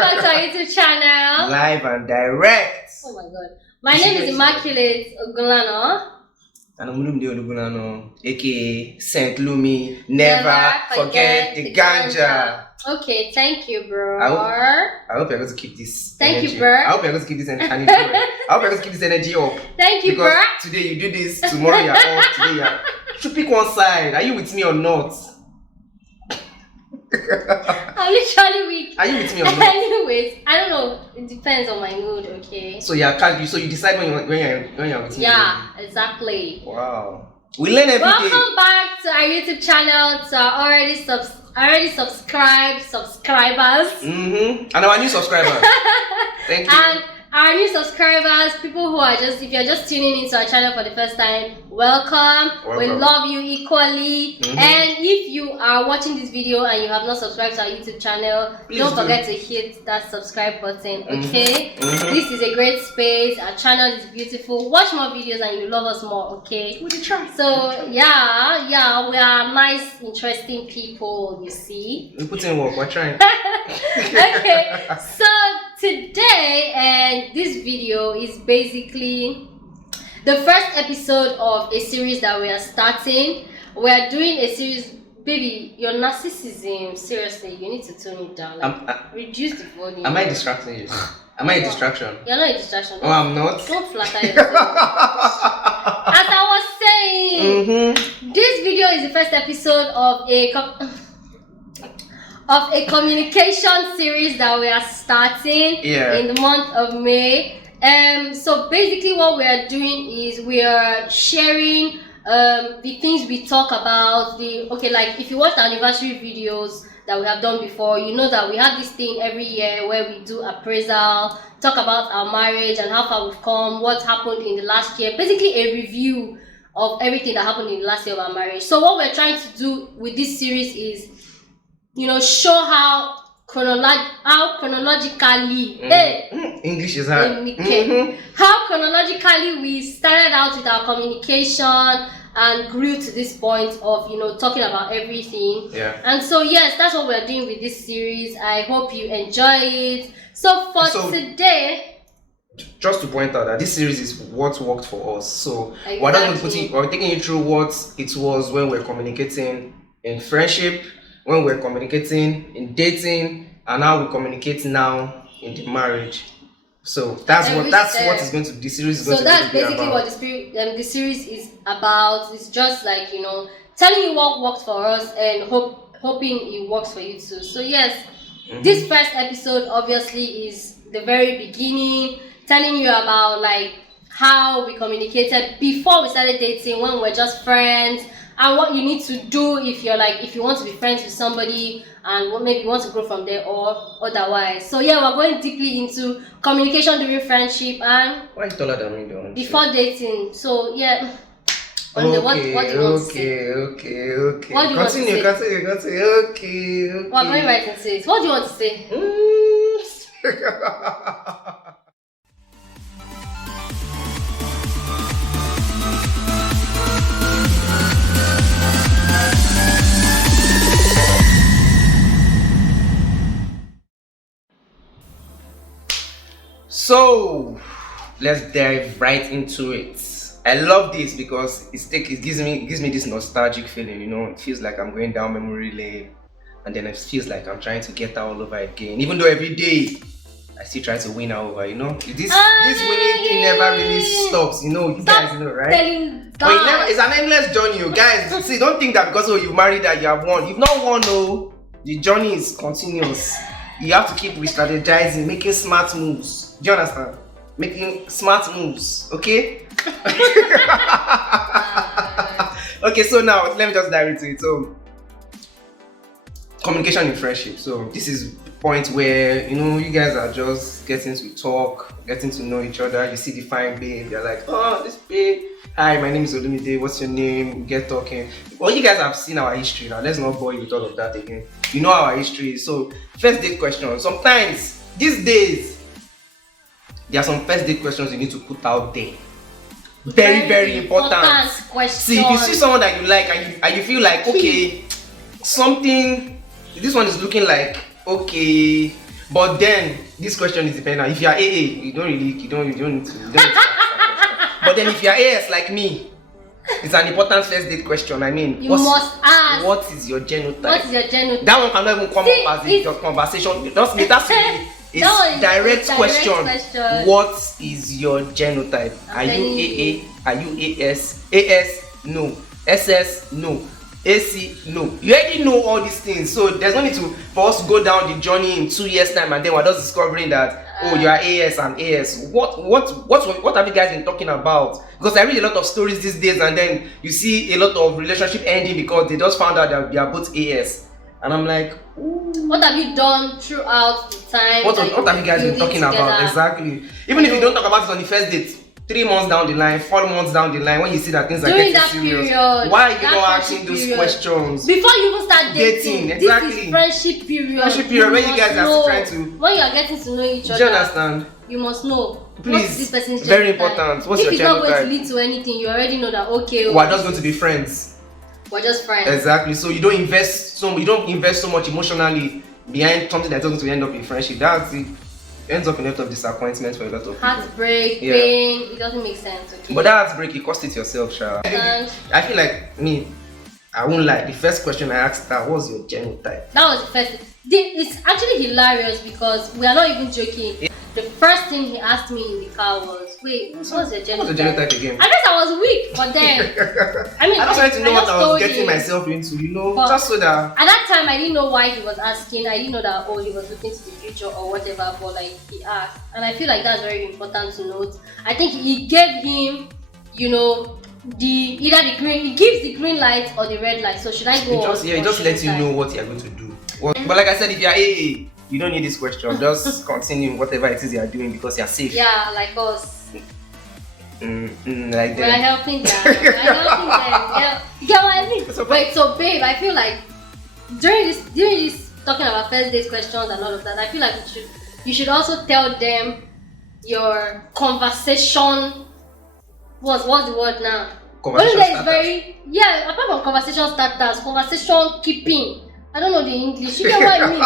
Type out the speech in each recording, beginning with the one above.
back to our YouTube channel. Live and direct. Oh my god. My name is Immaculate theogunlanas. And I'm Mulumde, aka Saint Lumi. Never forget the ganja. Okay, thank you, bro. I hope you're going to keep this. Thank energy. you, bro. I hope you're going to keep this energy. I hope you're going to keep this energy up. Thank you, because bro. Today you do this, tomorrow you're off, today you're. You should pick one side. Are you with me or not? I'm literally weak. Are you with me or not? Anyways, I don't know. It depends on my mood, okay? So so you decide when you're with me. Yeah, exactly. Wow. We learn every day. Welcome back to our YouTube channel, to our already subscribed subscribers. And our new subscribers. Thank you. And our new subscribers, people who are if you're just tuning into our channel for the first time, welcome. We love you equally. And if you are watching this video and you have not subscribed to our YouTube channel, don't forget to hit that subscribe button, okay? This is a great space. Our channel is beautiful. Watch more videos and you love us more, okay? Would you try? So yeah, we are nice, interesting people, you see. We put in work, we're trying. Okay, so today and this video is basically the first episode of a series that we are starting. We are doing a series. Baby, your narcissism, seriously, you need to tone it down. Like, reduce the volume. Am I distracting you? Am I a distraction? You're not a distraction. Oh, I'm not? Don't flatter yourself. As I was saying, this video is the first episode of a communication series that we are starting in the month of May. So basically what we are doing is we are sharing the things we talk about. Like if you watch the anniversary videos that we have done before, you know that we have this thing every year where we do appraisal, talk about our marriage and how far we've come, what happened in the last year, basically a review of everything that happened in the last year of our marriage. So what we're trying to do with this series is, show how chronologically English is hard. How chronologically we started out with our communication and grew to this point of talking about everything. And so yes, that's what we're doing with this series. I hope you enjoy it. So today, just to point out that this series is what worked for us. So exactly. we're taking you through what it was when we're communicating in friendship, when we're communicating in dating, and how we communicate now in the marriage. So that's what is going to the series is going to be about. So that's basically what the series is about. It's just like telling you what worked for us and hoping it works for you too. So yes, this first episode obviously is the very beginning, telling you about like how we communicated before we started dating, when we were just friends, and what you need to do if you want to be friends with somebody and maybe you want to grow from there or otherwise. So yeah, we're going deeply into communication during friendship and why are you taller than me though? Before dating. So yeah. What do you want to say? Okay. What do you want to say? Continue. Okay. Well, I'm going right into it. What do you want to say? So let's dive right into it. I love this because it gives me this nostalgic feeling. It feels like I'm going down memory lane, and then it feels like I'm trying to get her all over again. Even though every day I still try to win her over. This winning thing never really stops. You guys know, right? But it's an endless journey, you guys. See, don't think that because you married that you have won. You've not won, no. The journey is continuous. You have to keep re-strategizing, making smart moves. Do you understand? Making smart moves, okay? Okay, so now let me just dive into it. So, communication in friendship. So this is the point where you guys are just getting to talk, getting to know each other. You see the fine babe, you're like, oh, this babe. Hi, my name is Mide. What's your name? We get talking. Well, you guys have seen our history now. Let's not bore you with all of that again. You know our history. So, first date question. Sometimes these days, there are some first date questions you need to put out there. Very important. See, if you see someone that you like and you feel like, okay, something, this one is looking like okay, But then this question is dependent. If you are AA, you don't need to answer that question. But then if you are AS like me, it's an important first date question. I mean, you must ask. What is your genotype? What is your genotype? That one cannot even come up as a conversation. That's it's direct question. What is your genotype? Are you AA? Are you AS? AS? No. SS? No. AC? No. You already know all these things, so there's no need for us to go down the journey in 2 years' time and then we're just discovering that you are AS and AS. What have you guys been talking about? Because I read a lot of stories these days and then you see a lot of relationship ending because they just found out that they are both AS. And I'm like, ooh. What have you done throughout the time? What have you guys been talking about? Exactly. Even if you don't talk about it on the first date, 3 months down the line, 4 months down the line, when you see that things are getting serious, why are you not asking those questions? Before you even start dating, exactly. This is friendship period. Friendship period when you guys are still trying to. When you are getting to know each other. Do you understand? You must know. Please. What's this person's very important. What's your genotype? If it's not going to lead to anything, you already know that we're just going to be friends. We're just friends. Exactly. So you don't invest so much emotionally behind something that's going to end up in friendship. That's it. Ends up in a lot of disappointment for a lot of people. Heartbreak, pain, it doesn't make sense. Okay? But that heartbreak, you cost it yourself, Sha. I feel like me, I won't lie. The first question I asked her was your genotype. That was the first. It's actually hilarious because we are not even joking. The first thing he asked me in the car was, "Wait, what's your genotype?" What's your genotype again? I guess I was weak, but then I just wanted to know what I was getting myself into, just so that. At that time, I didn't know why he was asking. I didn't know that he was looking to the future or whatever. But like he asked, and I feel like that's very important to note. I think he gave him, either the green. He gives the green light or the red light. So should I go? He just lets you know what you're going to do. But like I said, if you're AA, you don't need this question. Just continue whatever it is you are doing because you're safe. Yeah, like us. Like them. We're helping them. Yeah. You get what I mean? Wait, so babe, I feel like during this talking about first date questions and all of that, I feel like you should also tell them your conversation. What's the word now? Conversation starters. Apart from conversation starters, conversation keeping. I don't know the English. You get what I mean?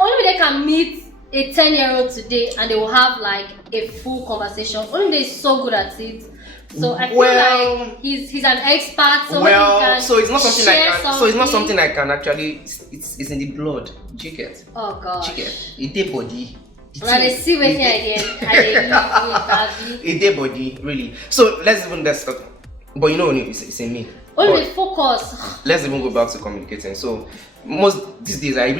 Only they can meet a 10-year-old today and they will have like a full conversation. Only they're so good at it. So I feel like he's an expert. So it's not something it's not something I can actually. It's in the blood. Do you get? Oh gosh. It's the body. Now they see where again. It's the body, really. So let's talk. But it's in me. Only focus. Let's even go back to communicating. So these days I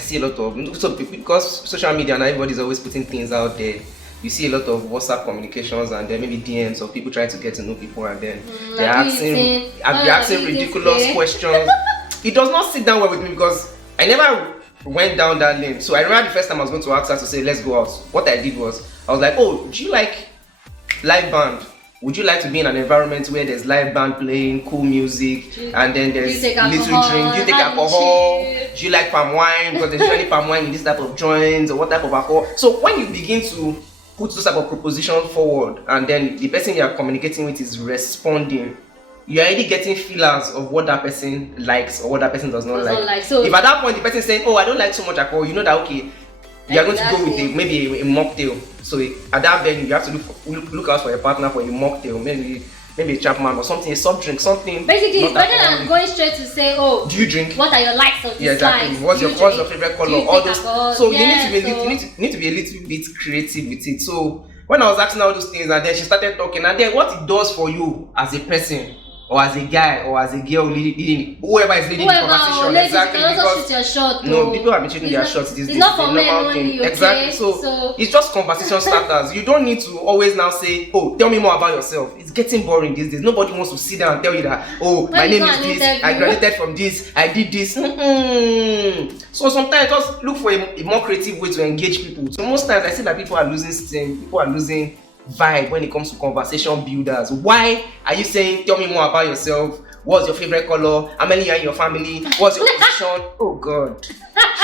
see a lot of so because social media and everybody's always putting things out there. You see a lot of WhatsApp communications and then maybe DMs of people trying to get to know people and then they're asking ridiculous questions. It does not sit down well with me because I never went down that lane. So I remember the first time I was going to ask her to say let's go out. What I did was I was like, oh, do you like live band? Would you like to be in an environment where there's live band playing, cool music, and then there's little drink? Do you take alcohol? Do you like palm wine? Because there's usually palm wine in this type of joints, or what type of alcohol? So when you begin to put those type of propositions forward, and then the person you are communicating with is responding, you're already getting feelers of what that person likes or what that person does not like. So if at that point the person is saying, oh, I don't like so much alcohol, you know that okay, you are going to go with maybe a mocktail. So at that venue, you have to look out for your partner for a mocktail, maybe a Chapman or something, a soft drink, something. Basically, it's better than going straight to say, oh, do you drink? What are your likes or dislikes? Yeah, exactly. What's your favorite color? All those. So you need to be a little bit creative with it. So when I was asking all those things, and then she started talking, and then what it does for you as a person, or as a guy, or as a girl leading, whoever is leading the conversation, exactly. Because your shot, people have been shooting their shots. It's not for men only, okay? Exactly. So it's just conversation starters. You don't need to always now say, "Oh, tell me more about yourself." It's getting boring these days. Nobody wants to sit down and tell you that, "Oh, my name is this. I graduated from this. I did this." So sometimes just look for a more creative way to engage people. So most times I see that people are losing steam. People are losing vibe when it comes to conversation builders. Why are you saying tell me more about yourself? What's your favorite color? How many are in your family? What's your position? Oh god,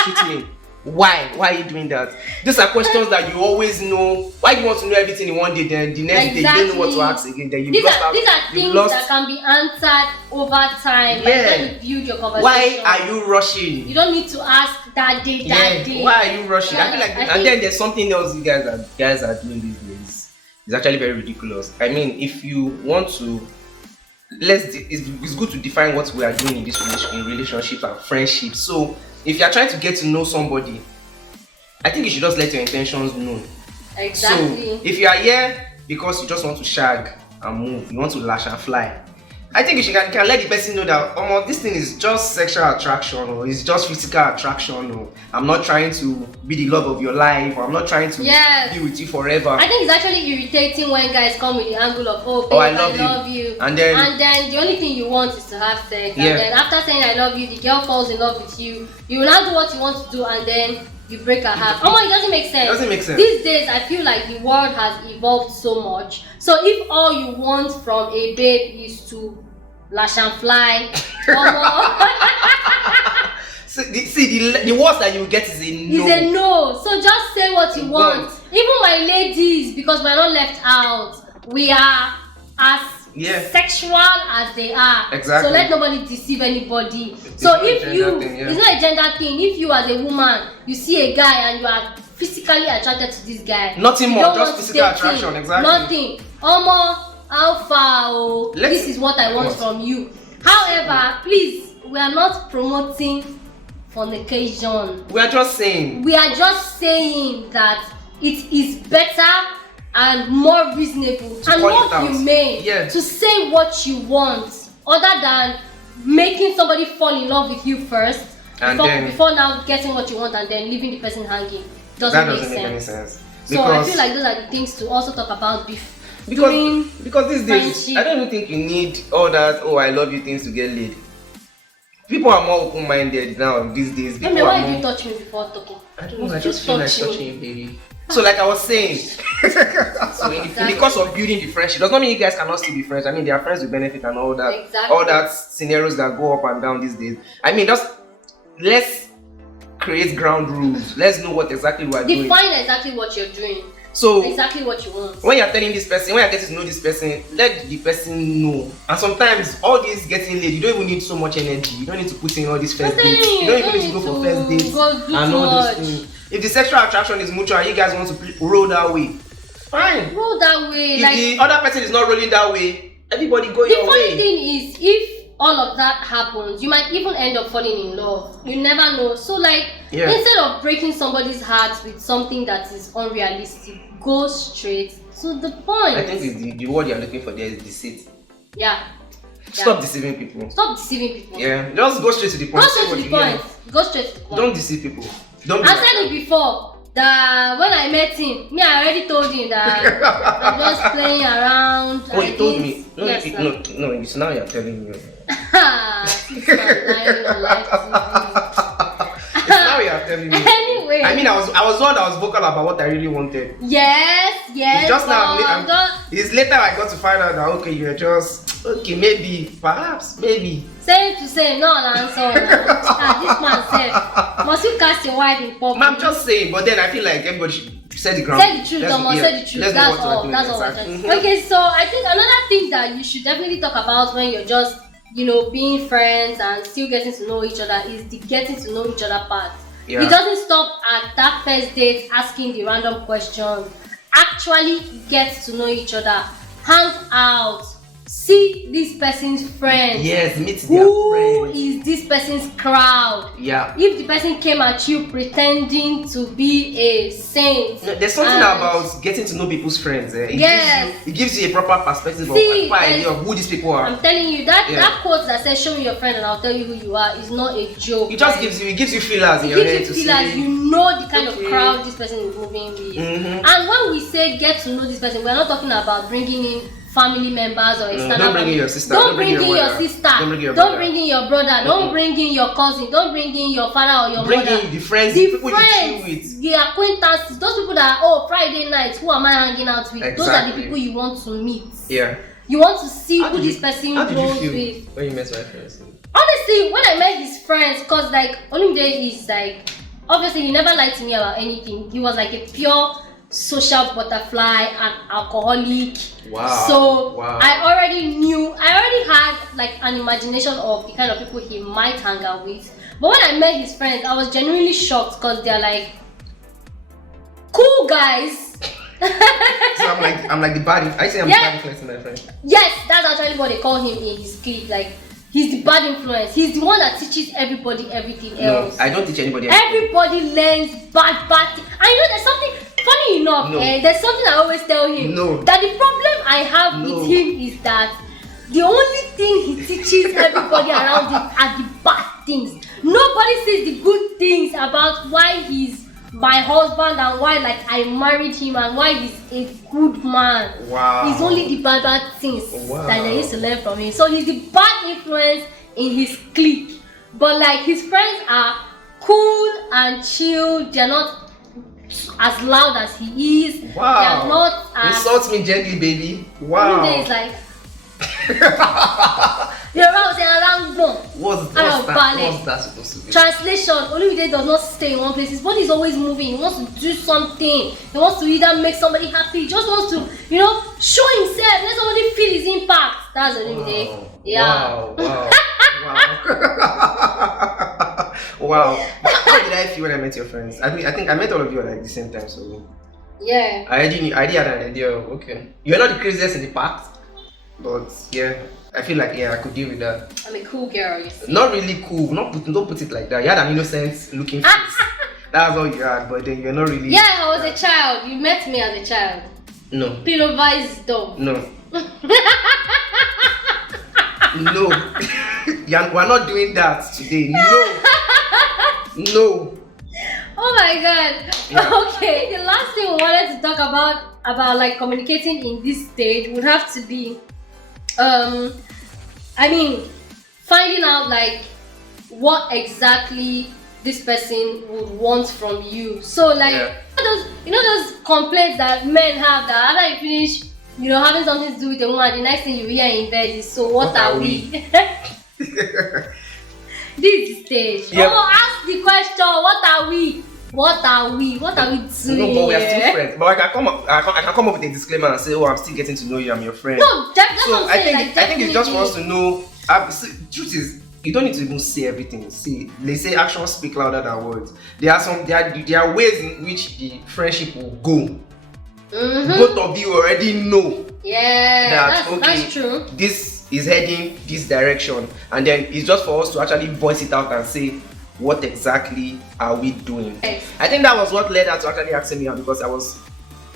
shoot me. Why are you doing that? These are questions that you always know. Why do you want to know everything in one day, then the next day you don't know what to ask again? Then these are things that can be answered over time. Yeah. By the time you build your conversation. Why are you rushing? You don't need to ask that day. Why are you rushing? Yeah, I feel like, and then there's something else you guys are doing these days. It's actually very ridiculous. I mean, if you want to, it's good to define what we are doing in this relationships and friendships. So if you are trying to get to know somebody, I think you should just let your intentions known. Exactly. So if you are here because you just want to shag and move, you want to lash and fly, I think you can let the person know that this thing is just sexual attraction, or it's just physical attraction, or I'm not trying to be the love of your life, or I'm not trying to be with you forever. I think it's actually irritating when guys come with the angle of, oh babe, I love you. And then the only thing you want is to have sex. And then after saying I love you, the girl falls in love with you. You will now do what you want to do, and then you break her heart. It doesn't make sense. It doesn't make sense. These days, I feel like the world has evolved so much. So if all you want from a babe is to lash and fly, the worst that you get is a no. So just say what you want. Even my ladies, because we're not left out, we are as sexual as they are. Exactly. So let nobody deceive anybody. So if it's not a gender thing. If you as a woman, you see a guy and you are physically attracted to this guy, nothing more, just physical attraction. Exactly. Nothing. How far? This is what I want from you. However, please, we are not promoting fornication. We are just saying that it is better and more reasonable and more humane to say what you want, other than making somebody fall in love with you first before now getting what you want and then leaving the person hanging. Doesn't make any sense. So I feel like those are the things to also talk about because these days I don't even think you need all that I love you things to get laid. People are more open-minded now these days. Why did you touch me before talking? I don't know, I just feel like touching you, baby. So like I was saying, so in the course of building the friendship, does not mean you guys cannot still be friends. I mean, they are friends with benefit and all that, all that scenarios that go up and down these days. I mean, just let's create ground rules. Let's know what exactly we are doing. Define exactly what you're doing. So exactly what you want. When you're telling this person, when you're getting to know this person, let the person know. And sometimes all this getting laid, you don't even need so much energy. You don't need to put in all these first dates. You don't even need to go for first dates and all these things. If the sexual attraction is mutual and you guys want to roll that way, fine. Roll that way. If the other person is not rolling that way, everybody go your way. The funny thing is, if all of that happens, you might even end up falling in love. You never know. So instead of breaking somebody's heart with something that is unrealistic, go straight to the point. I think the word you're looking for there is deceit. Yeah. Stop deceiving people. Yeah, just go straight to the point. Go straight to the point. Don't deceive people. I said it before that when I met him, I already told him that I'm just playing around. Oh, you told me? No, it's now you're telling me. It's now you're telling me. Anyway, I mean, I was one that was vocal about what I really wanted. Yes. It's just now. It's later I got to find out that you're just maybe, perhaps, maybe. Same to say, no answer. This man said, must you cast your wife in public? I'm just saying, but then I feel like everybody should say the ground. Say the truth, say the truth. That's all. Okay, so I think another thing that you should definitely talk about when you're just, being friends and still getting to know each other is the getting to know each other part. Yeah. It doesn't stop at that first date asking the random questions. Actually get to know each other. Hang out. See this person's friends. Yes, meet their friends. Who is this person's crowd? Yeah. If the person came at you pretending to be a saint. No, there's something about getting to know people's friends. It gives you a proper perspective of idea of who these people are. I'm telling you that quote that says "Show me your friend and I'll tell you who you are" is not a joke. It just gives you feelers in your head to see. You know the kind of crowd this person is moving with. And when we say get to know this person, we're not talking about bringing in family members or external. Don't bring in your sister. Don't bring in your sister. Don't bring in your brother. Don't bring in your cousin. Don't bring in your father or your mother. Bring in the friends, the people you chill with. The acquaintances, those people that Friday night, who am I hanging out with? Exactly. Those are the people you want to meet. Yeah. You want to see who this person goes with. When you met my friends? Honestly, when I met his friends, cause Olumide is obviously he never lied to me about anything. He was like a pure social butterfly and alcoholic. Wow. So wow. I already had like an imagination of the kind of people he might hang out with. But when I met his friends, I was genuinely shocked because they're like cool guys. So I'm like the bad. I say I'm the bad influence in my friend. Yes, that's actually what they call him in his clique. Like he's the bad influence. He's the one that teaches everybody everything else. No, I don't teach anybody. Everybody learns bad things. I know there's something funny enough. There's something I always tell him. That the problem I have with him is that the only thing he teaches everybody around him are the bad things. Nobody says the good things about why he's my husband and why like I married him and why he's a good man. Wow. It's only the bad things that I used to learn from him. So he's the bad influence in his clique. But like his friends are cool and chill. They're not as loud as he is. Wow. They're not as... Insult me gently, baby. Wow. It's like... You're around saying around one. What's that supposed to be? Translation: Olumide does not stay in one place. His body is always moving. He wants to do something. He wants to either make somebody happy. He just wants to, show himself. Let somebody feel his impact. That's Olumide. Wow. Yeah. Wow. Wow. How did I feel when I met your friends? I think I met all of you at like the same time. So yeah. I already had an idea. Okay. You're not the craziest in the pack, but yeah. I feel like I could deal with that. I'm a cool girl, you see. Not really cool. Don't put it like that. You had an innocent looking face. That's all you had, but then you're not really. Yeah, I was a child. You met me as a child. No. Pilova is dumb. No. No. We're not doing that today. No. Oh my god. Yeah. Okay, the last thing we wanted to talk about like communicating in this stage would have to be finding out like what exactly this person would want from you. So like those complaints that men have that after you finish having something to do with a woman, the next thing you hear in bed is, so what are we? This is the stage. Yep. Oh, ask the question, what are we? What are we doing? No, but we are still friends. But I can come up with a disclaimer and say, I'm still getting to know you, I'm your friend. No, that's so what I'm saying. I think it's just for us to know. Truth is, you don't need to even say everything. See, they say actions speak louder than words. There are ways in which the friendship will go. Mm-hmm. Both of you already know. Yeah, that's true. This is heading this direction, and then it's just for us to actually voice it out and say, what exactly are we doing? Yes. I think that was what led her to actually asking me out, because I was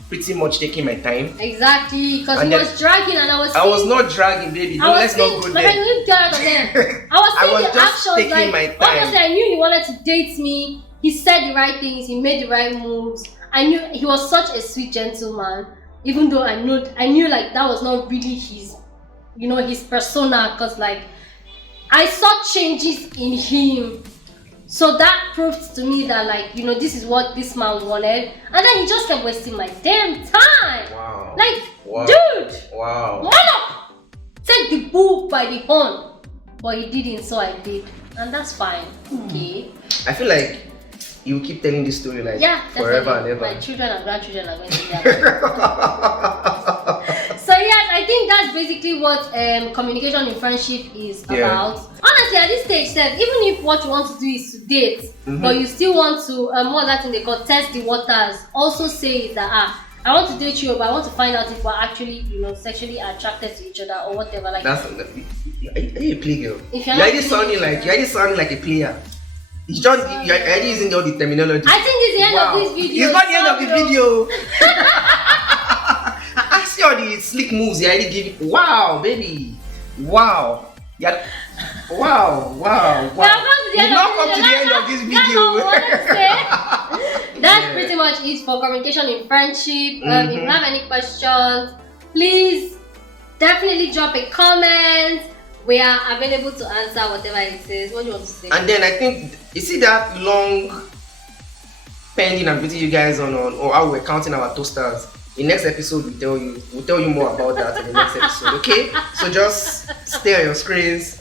pretty much taking my time. Exactly, because he was dragging and I was not dragging, baby. Let's not go there. I was seeing the actions, taking my time. Obviously, I knew he wanted to date me. He said the right things. He made the right moves. I knew he was such a sweet gentleman. Even though I knew like that was not really his, his persona, because like I saw changes in him. So that proved to me that like, this is what this man wanted. And then he just kept wasting my damn time. Wow. Like, wow. Dude. Wow. Man up. Take the bull by the horn. But he didn't, so I did. And that's fine. Okay. I feel like you keep telling this story like forever and ever. My children and grandchildren are going to hear that. So yes, I think that's basically what communication in friendship is about. Honestly, at this stage, even if what you want to do is to date, but you still want to what that thing they call test the waters, also say that I want to date you, but I want to find out if we're actually sexually attracted to each other or whatever. Like, are you a play girl? If you're already sounding like a player. It's just you're already using all the terminology. I think it's the end of this video. It's not the end of the video. I see all the slick moves you already give. Wow, baby. Wow. Yeah. Wow. You've not come to the end of this video. That's pretty much it for communication in friendship. If you have any questions, please definitely drop a comment. We are available to answer whatever it says. What do you want to say? And then I think, you see that long pending I'm putting you guys on or how we're counting our toasters. In next episode, we'll tell you more about that in the next episode, okay? So just stay on your screens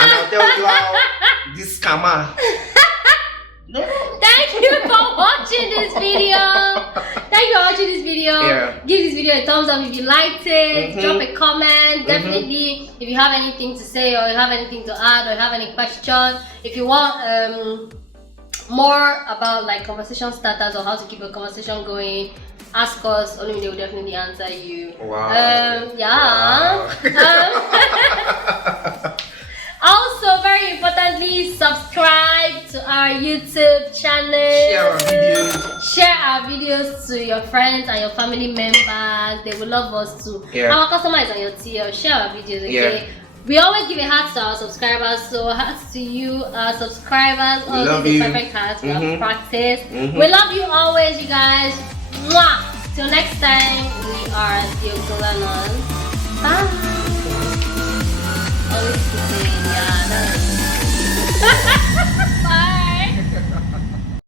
and I'll tell you how this scammer No. Thank you for watching this video. Thank you for watching this video. Yeah. Give this video a thumbs up if you liked it. Drop a comment. Definitely, if you have anything to say or you have anything to add or you have any questions. If you want more about like conversation starters or how to keep a conversation going, ask us. Olumide will definitely answer you. Wow. Yeah. Wow. Also, very importantly, subscribe to our YouTube channel. Share our videos. Share our videos to your friends and your family members. They will love us too. Yeah. Our customer is on your tier. Share our videos, okay? Yeah. We always give a heart to our subscribers, so hearts to you, our subscribers. We love the you. Perfect hearts we have practiced. We love you always, you guys. Mwah! Till next time, we are theogunlanas. Bye. Always